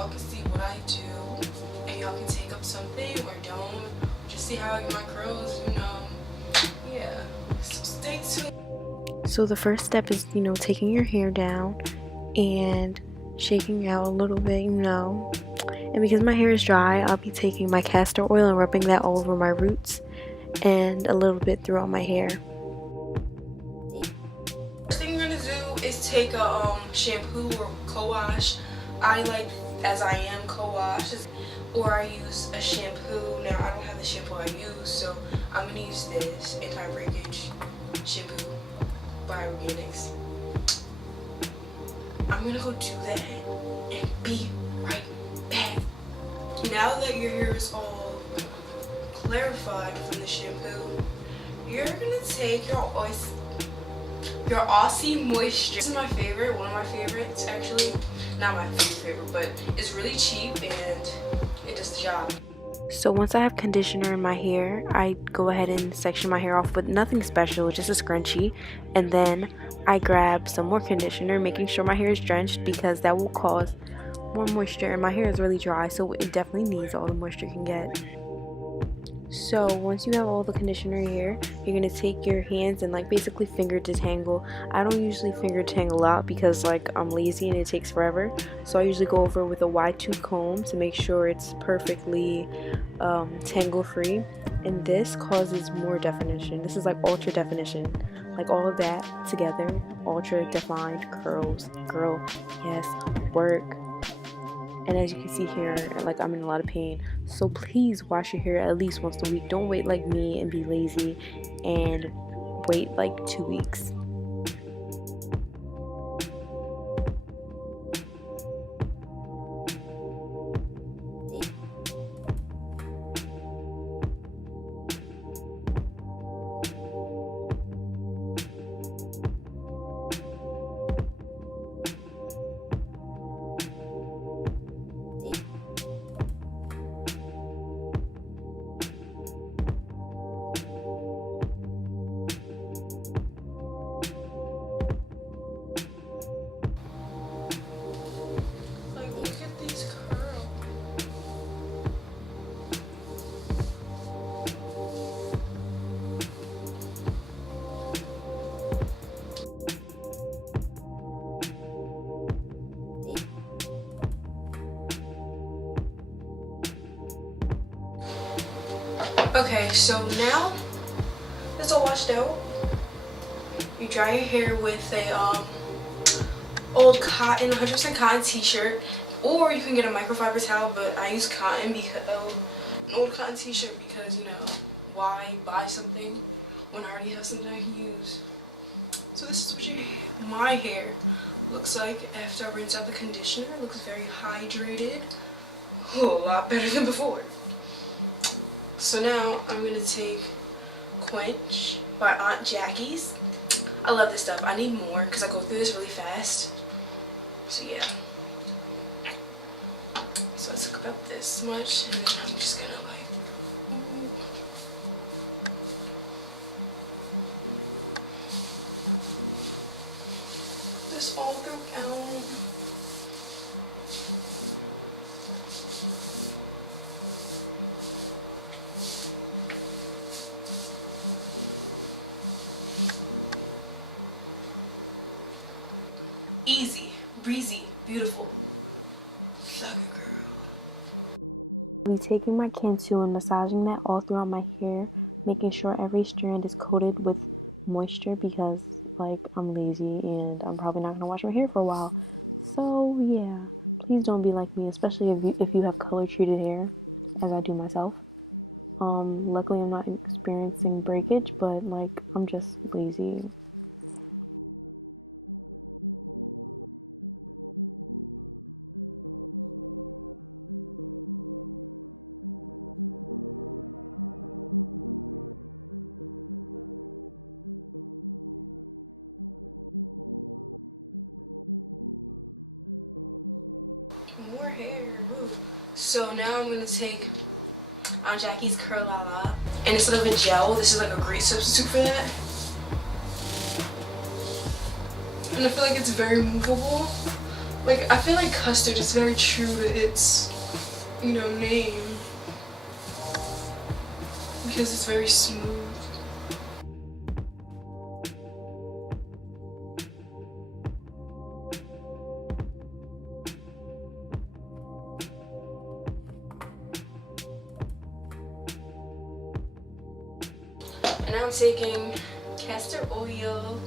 y'all can see what I do, and y'all can take up something or don't. Just see how I get my curls, you know. Yeah, so stay tuned. So the first step is, you know, taking your hair down and shaking out a little bit, you know. And because my hair is dry, I'll be taking my castor oil and rubbing that all over my roots and a little bit throughout my hair. First thing you're gonna do is take a shampoo or co-wash. I like As I Am co-wash, or I use a shampoo. Now I don't have the shampoo I use, so I'm gonna use this anti-breakage shampoo by Organics. I'm gonna go do that and be right back. Now that your hair is all clarified from the shampoo, you're gonna take your AUSSIE moisture. This is my favorite, one of my favorites actually. Not my favorite, but it's really cheap and it does the job. So once I have conditioner in my hair, I go ahead and section my hair off with nothing special, just a scrunchie, and then I grab some more conditioner, making sure my hair is drenched because that will cause more moisture, and my hair is really dry, so it definitely needs all the moisture it can get. So once you have all the conditioner here, you're going to take your hands and like basically finger detangle. I don't usually finger detangle out because like I'm lazy and it takes forever. So I usually go over with a wide tooth comb to make sure it's perfectly tangle free. And this causes more definition. This is like ultra definition. Like all of that together, ultra defined curls. Girl, yes, work. And as you can see here, like I'm in a lot of pain. So please wash your hair at least once a week. Don't wait like me and be lazy and wait like 2 weeks. Okay, so now it's all washed out. You dry your hair with a old cotton, 100% cotton t-shirt, or you can get a microfiber towel, but I use cotton because an old cotton t-shirt because, you know, why buy something when I already have something I can use? So this is what my hair looks like after I rinse out the conditioner. It looks very hydrated. Oh, a lot better than before. So now I'm going to take Quench by Aunt Jackie's. I love this stuff. I need more because I go through this really fast. So yeah. So I took about this much and then I'm just going to like... this all throughout. Easy, breezy, beautiful. Love you, girl. I'll be taking my CANTU and massaging that all throughout my hair, making sure every strand is coated with moisture because, like, I'm lazy and I'm probably not gonna wash my hair for a while. So yeah, please don't be like me, especially if you have color treated hair, as I do myself. Luckily I'm not experiencing breakage, but like I'm just lazy. More hair. Ooh. So now I'm gonna take Aunt Jackie's Curl LALA, and instead of a gel, this is like a great substitute for that. And I feel like it's very movable, Like, I feel like custard is very true to its, you know, name. Because it's very smooth. And now I'm taking castor oil.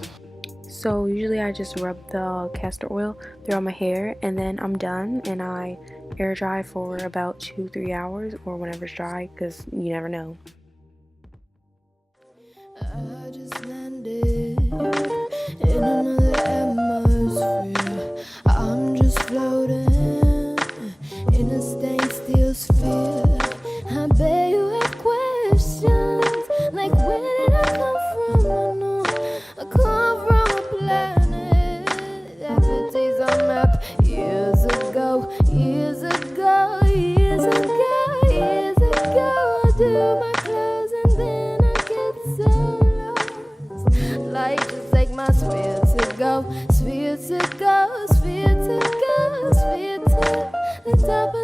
So usually I just rub the castor oil throughout my hair and then I'm done, and I air dry for about 2-3 hours or whenever it's dry, because you never know. I just landed in another atmosphere. I'm just floating in a stained steel sphere. I bet you have questions like, where did I come from? I know I come from a planet that cities on map years ago, years ago, years ago, years ago. I do my clothes and then I get so lost. Life just like my sphere to go, sphere to go, sphere to go, sphere to the top of